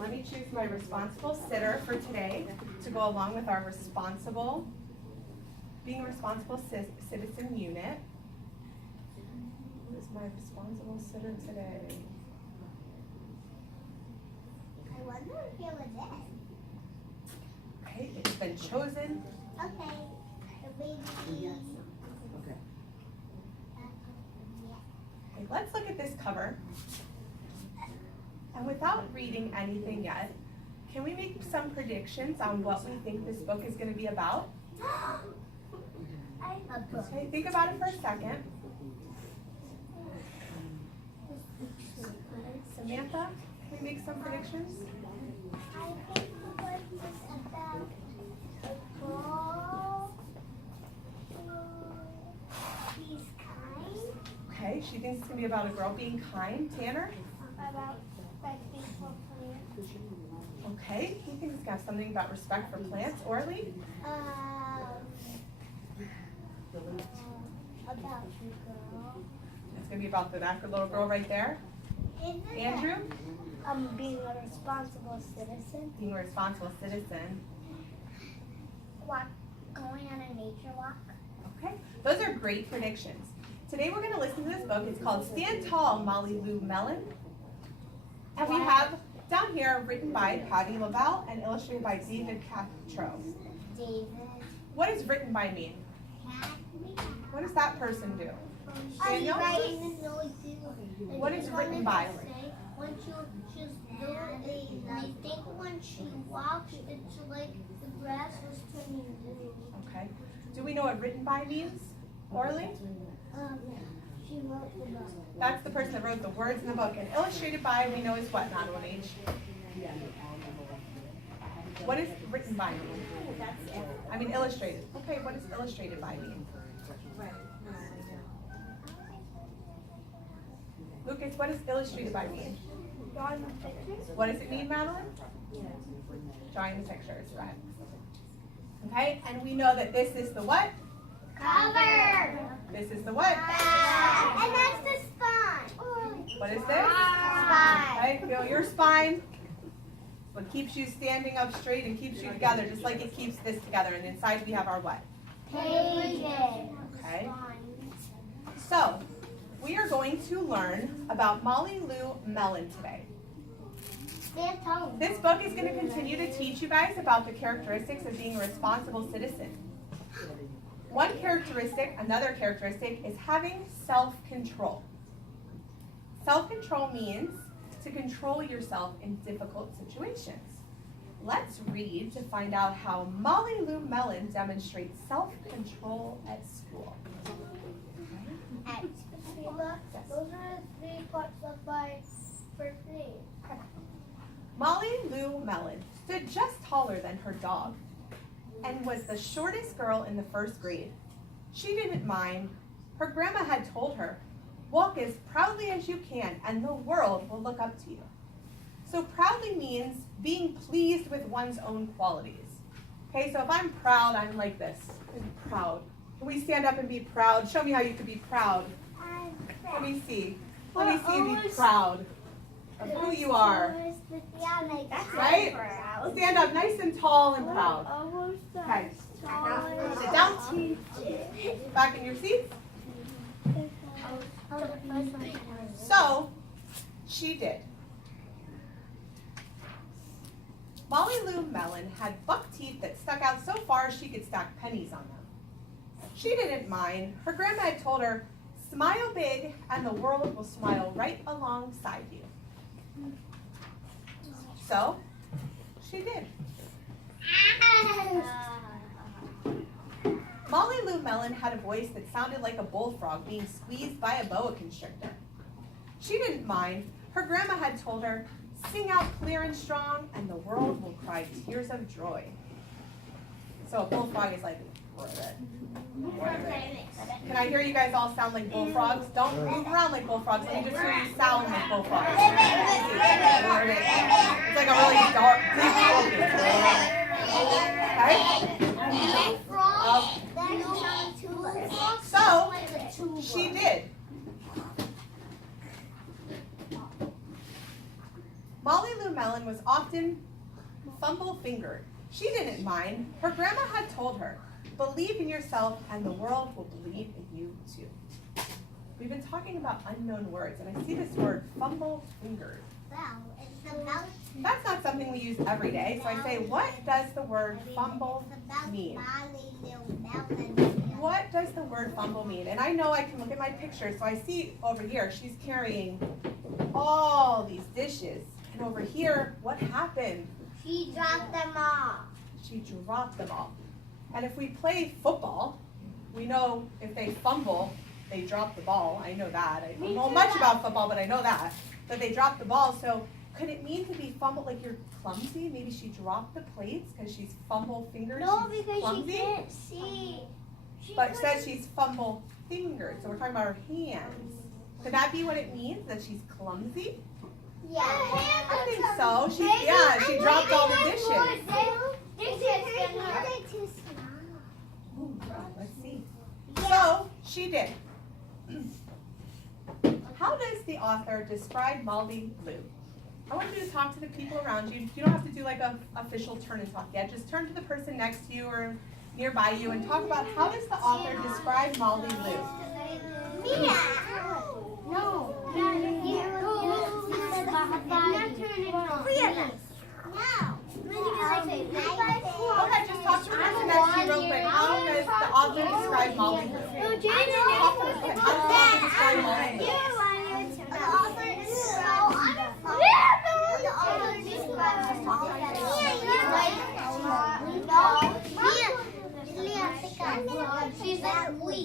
let me choose my responsible sitter for today to go along with our being a responsible citizen unit. Who is my responsible sitter today? I wonder if it was it. Okay, it's been chosen. Okay. The baby. Okay, let's look at this cover. And without reading anything yet, can we make some predictions on what we think this book is going to be about? Okay, think about it for a second. Samantha, can we make some predictions? I think the book is about a girl who is kind. Okay, she thinks it's going to be about a girl being kind. Tanner? About respecting for plants. Okay, he thinks it's got something about respect for plants. Orly? About the girl. It's going to be about that little girl right there. Andrew? Being a responsible citizen. Being a responsible citizen. Going on a nature walk. Okay, those are great predictions. Today we're going to listen to this book. It's called Stand Tall, Molly Lou Mellon. And we have down here written by Patty LaValle and illustrated by David Castro. David. What does written by mean? What does that person do? Daniel? What is written by? When she's doing I think when she walks, it's like the grass was turning blue. Okay. Do we know what written by means? Orly? She wrote the book. That's the person that wrote the words in the book. And illustrated by, we know is what, Madeline H? What is written by mean? I mean illustrated. Okay, what does illustrated by mean? Lucas, what does illustrated by mean? Drawing the pictures. What does it mean, Madeline? Drawing the pictures, right? Okay, and we know that this is the what? Cover. This is the what? And that's the spine. What is this? Spine. Okay, feel your spine. What keeps you standing up straight and keeps you together, just like it keeps this together. And inside we have our what? Pages. Okay. So, we are going to learn about Molly Lou Mellon today. This book is going to continue to teach you guys about the characteristics of being a responsible citizen. One characteristic, another characteristic, is having self-control. Self-control means to control yourself in difficult situations. Let's read to find out how Molly Lou Mellon demonstrates self-control at school. At school, those are the 3 parts of my first name. Molly Lou Mellon stood just taller than her dog and was the shortest girl in the 1st grade. She didn't mind. Her grandma had told her, "Walk as proudly as you can and the world will look up to you." So proudly means being pleased with one's own qualities. Okay, so if I'm proud, I'm like this. I'm proud. Can we stand up and be proud? Show me how you can be proud. Let me see. Let me see you be proud of who you are. Right? Stand up nice and tall and proud. Okay. Sit down. Back in your seats. So, she did. Molly Lou Mellon had buck teeth that stuck out so far she could stack pennies on them. She didn't mind. Her grandma had told her, "Smile big and the world will smile right alongside you." So, she did. Molly Lou Mellon had a voice that sounded like a bullfrog being squeezed by a boa constrictor. She didn't mind. Her grandma had told her, "Sing out clear and strong and the world will cry tears of joy." So a bullfrog is like, can I hear you guys all sound like bullfrogs? Don't move around like bullfrogs. Let me just hear you sound like bullfrogs. It's like a really dark, deep focus. Okay? So, she did. Molly Lou Mellon was often fumble-fingered. She didn't mind. Her grandma had told her, believe in yourself and the world will believe in you too. We've been talking about unknown words, and I see this word, fumble-fingered. That's not something we use every day, so I say, what does the word fumble mean? What does the word fumble mean? And I know I can look at my picture, so I see over here, she's carrying all these dishes. And over here, what happened? She dropped them all. She dropped them all. And if we play football, we know if they fumble, they drop the ball. I know that. I don't know much about football, but I know that they drop the ball. So could it mean to be fumble, like you're clumsy? Maybe she dropped the plates because she's fumble-fingered. No, she's because clumsy. she can't see. But it says she's fumble-fingered, so we're talking about her hands. Could that be what it means, that she's clumsy? Yeah. I think so. She dropped all the dishes. Let's see. So, she did. How does the author describe Molly Lou? I want you to talk to the people around you. You don't have to do like an official turn and talk yet. Just turn to the person next to you or nearby you and talk about how does the author describe Molly Lou? Mia. No. Go ahead, just talk to the person next to you real quick. How does the author describe Molly Lou?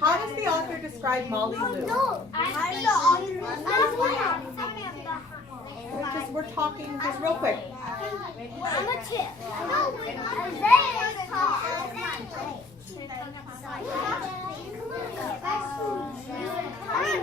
How does the author describe Molly Lou? How does the author describe Molly Lou? We're talking just real quick. I'm a chip.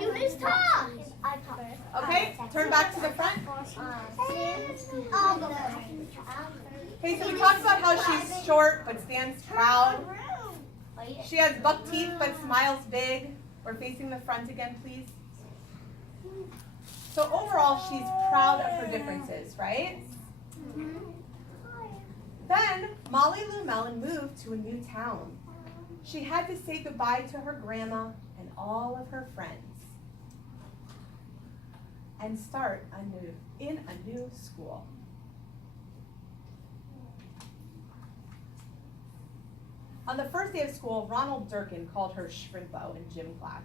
You just talk. Okay, turn back to the front. Okay, so we talked about how she's short but stands proud. She has buck teeth but smiles big. We're facing the front again, please. So overall, she's proud of her differences, right? Then Molly Lou Mellon moved to a new town. She had to say goodbye to her grandma and all of her friends and start in a new school. On the first day of school, Ronald Durkin called her Shrimpo in gym class.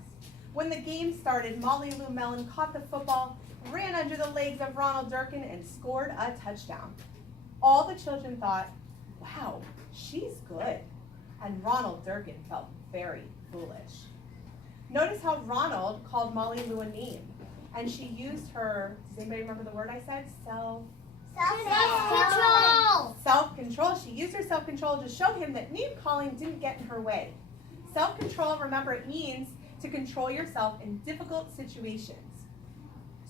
When the game started, Molly Lou Mellon caught the football, ran under the legs of Ronald Durkin, and scored a touchdown. All the children thought, wow, she's good. And Ronald Durkin felt very foolish. Notice how Ronald called Molly Lou a name. And she used her, does anybody remember the word I said? Self-control. Self-control. She used her self-control to show him that name calling didn't get in her way. Self-control, remember, it means to control yourself in difficult situations.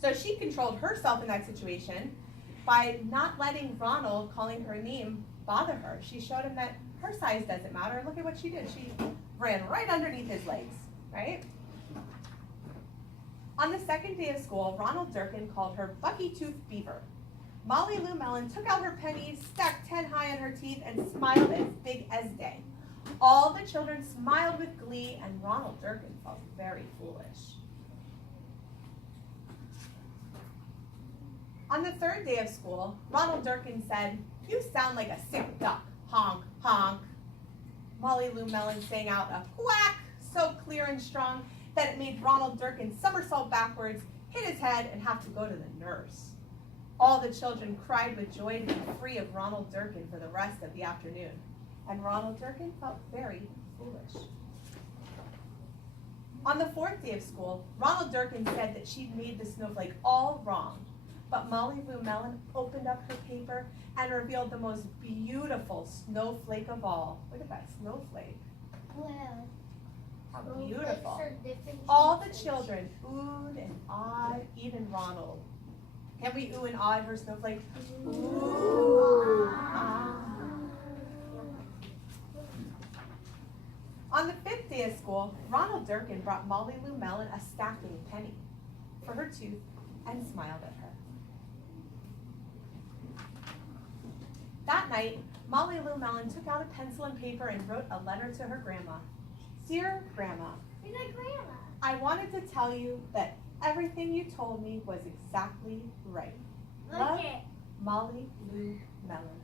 So she controlled herself in that situation by not letting Ronald calling her a name bother her. She showed him that her size doesn't matter. Look at what she did. She ran right underneath his legs, right? On the second day of school, Ronald Durkin called her Bucky-Toothed Beaver. Molly Lou Mellon took out her pennies, stacked 10 high on her teeth, and smiled as big as day. All the children smiled with glee, and Ronald Durkin felt very foolish. On the third day of school, Ronald Durkin said, "You sound like a sick duck, honk, honk." Molly Lou Mellon sang out a quack so clear and strong that it made Ronald Durkin somersault backwards, hit his head, and have to go to the nurse. All the children cried with joy to be free of Ronald Durkin for the rest of the afternoon, and Ronald Durkin felt very foolish. On the fourth day of school, Ronald Durkin said that she'd made the snowflake all wrong, but Molly Lou Mellon opened up her paper and revealed the most beautiful snowflake of all. Look at that snowflake. Wow. How beautiful. All the children oohed and awed, even Ronald. Can we ooh and ah at her snowflake? Ooh. Ah. On the fifth day of school, Ronald Durkin brought Molly Lou Mellon a stacking penny for her tooth and smiled at her. That night, Molly Lou Mellon took out a pencil and paper and wrote a letter to her grandma. Dear Grandma, I wanted to tell you that everything you told me was exactly right. Love, Molly Lou Mellon.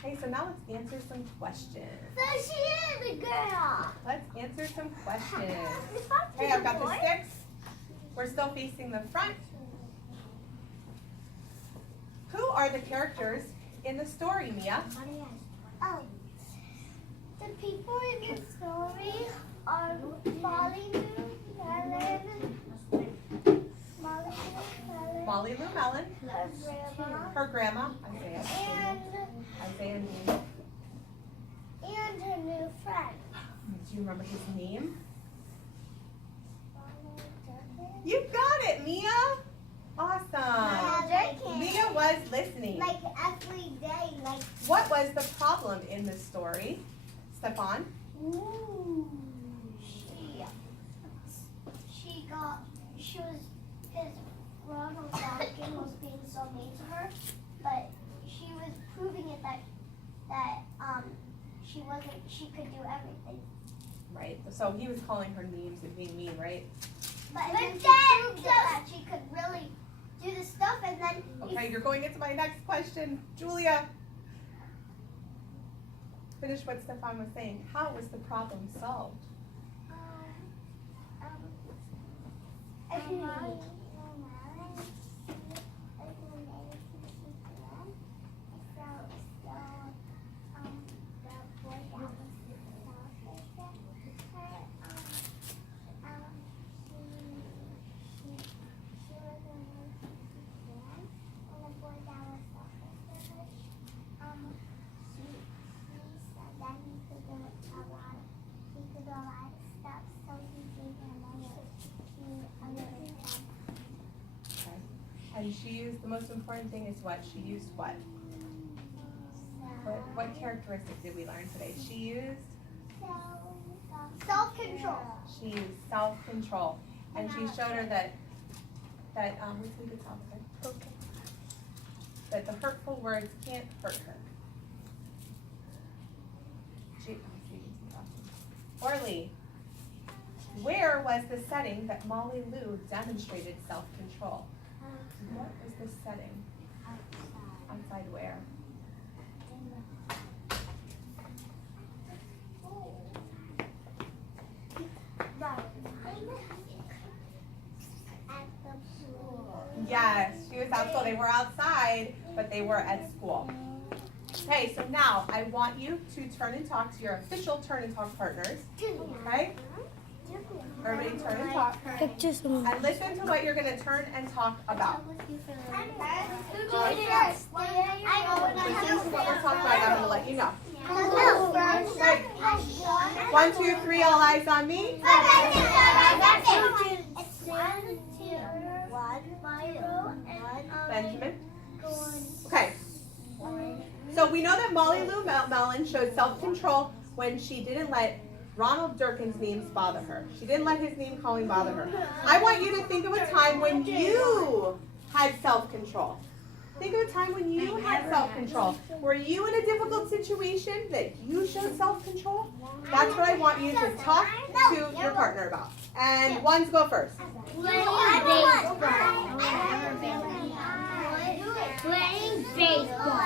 Okay, so now let's answer some questions. So she is a girl. Let's answer some questions. Okay, I've got the sticks. We're still facing the front. Who are the characters in the story, Mia? Oh, the people in the story are Molly Lou Mellon, Molly Lou Mellon, her grandma, her grandma, Isaiah, and her new friend. Do you remember his name? You got it, Mia. Awesome. Mia was listening. Like every day, like. What was the problem in the story, Stefan? She was, his Ronald Duncan was being so mean to her, but she was proving it that she could do everything. Right, so he was calling her names and being mean, right? But then she proved that she could really do the stuff, and then. Okay, you're going into my next question. Julia, finish what Stefan was saying. How was the problem solved? And she used, the most important thing is what? She used what? What characteristic did we learn today? She used? Self-control. She used self-control. And she showed her that that the hurtful words can't hurt her. Orly, where was the setting that Molly Lou demonstrated self-control? What was the setting? Outside where? Yes, she was out school. They were outside, but they were at school. Okay, so now I want you to turn and talk to your official turn and talk partners. Okay? Everybody turn and talk. And listen to what you're going to turn and talk about. This is what we're talking about. I'm going to let you know. Okay. 1, 2, 3, all eyes on me. Benjamin. Okay. So we know that Molly Lou Mellon showed self-control when she didn't let Ronald Durkin's names bother her. She didn't let his name calling bother her. I want you to think of a time when you had self-control. Think of a time when you had self-control. Were you in a difficult situation that you showed self-control? That's what I want you to talk to your partner about. And ones go first. Playing baseball.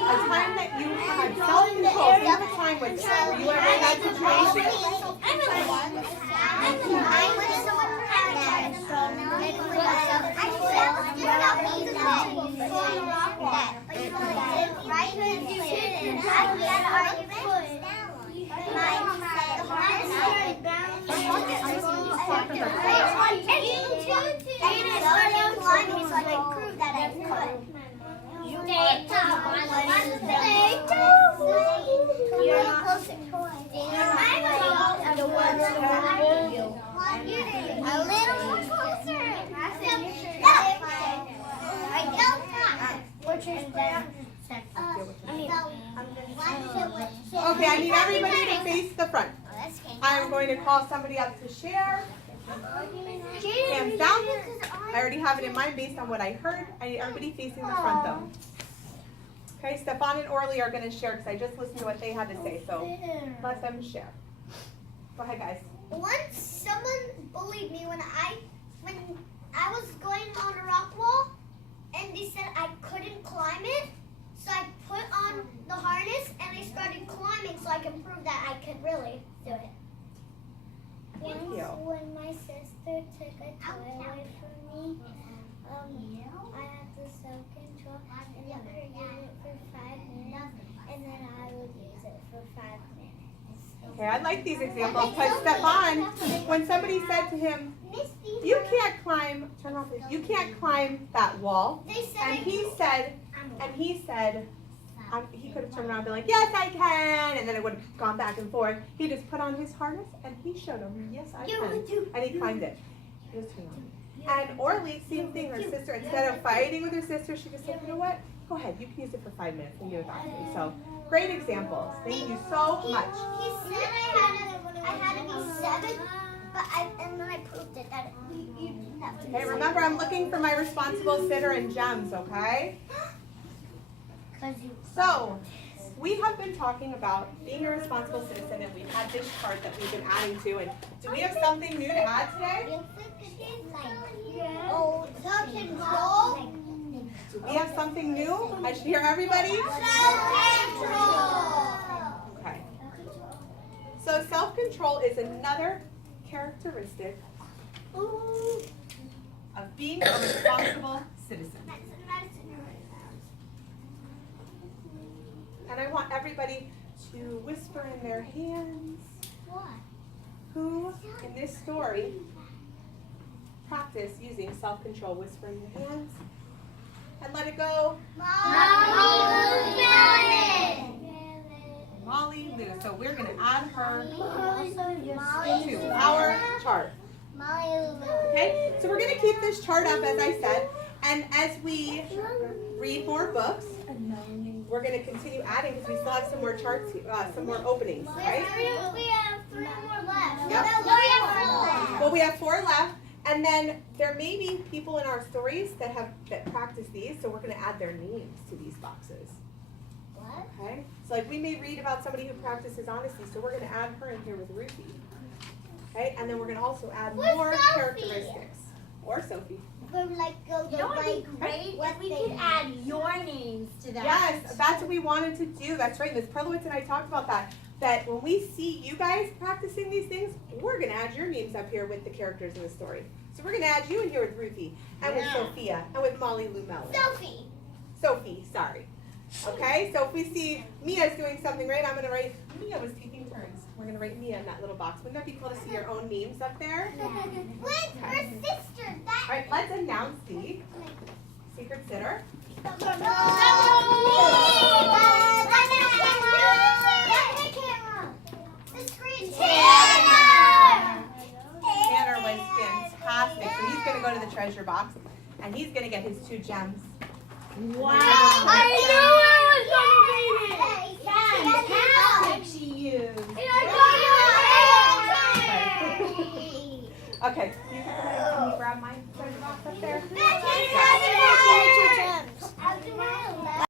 A time that you had self-control. Think of a time when you ever in that situation. Okay, I need everybody to face the front. I'm going to call somebody up to share. Hands down. I already have it in mind based on what I heard. I need everybody facing the front though. Okay, Stefan and Orly are going to share because I just listened to what they had to say. So let them share. Go ahead, guys. Once someone bullied me when I was going on a rock wall, and they said I couldn't climb it. So I put on the harness and I started climbing so I can prove that I could really do it. Thank you. When my sister took a toy away from me, I had to self-control and let her use it for 5 minutes, and then I would use it for 5 minutes. Okay, I like these examples because Stefan, when somebody said to him, you can't climb, turn off this, you can't climb that wall, and he said, he could have turned around and been like, yes, I can, and then it would have gone back and forth. He just put on his harness and he showed him, yes, I can, and he climbed it. He was turning on. And Orly, same thing, her sister, instead of fighting with her sister, she just said, you know what, go ahead, you can use it for 5 minutes and give it back to me. So, great examples. Thank you so much. He said I had to be 7, and then I proved it that you didn't have to be 7. Okay, remember I'm looking for my responsible sitter and gems, okay? So, we have been talking about being a responsible citizen, and we've had this chart that we've been adding to. And do we have something new to add today? Self-control. Do we have something new? I should hear everybody. Self-control. Okay. So self-control is another characteristic of being a responsible citizen. And I want everybody to whisper in their hands who, in this story, practice using self-control. Whisper in your hands and let it go. Molly Lou. So we're going to add her to our chart. Okay, so we're going to keep this chart up as I said, and as we read more books, we're going to continue adding because we still have some more charts, some more openings, right? We have 3 more left. Yep. No, we have 4 left. Well, we have 4 left, and then there may be people in our stories that practice these, so we're going to add their names to these boxes. What? Okay, so like we may read about somebody who practices honesty, so we're going to add her in here with Ruthie. Okay, and then we're going to also add more characteristics. Or Sophie. You know what would be great if we could add your names to that. Yes, that's what we wanted to do. That's right. Ms. Perlowitz and I talked about that. That when we see you guys practicing these things, we're going to add your names up here with the characters in the story. So we're going to add you in here with Ruthie, and with Sophia, and with Molly Lou Mellon. Sophie, sorry. Okay, so if we see Mia's doing something right, I'm going to write, Mia was taking turns. We're going to write Mia in that little box. Wouldn't that be cool to see your own names up there? With her sister. All right, let's announce the secret sitter. Tanner was fantastic. So he's going to go to the treasure box, and he's going to get his 2 gems. Wow! I knew it was going to be fantastic she used. Okay, can you grab my treasure box up there?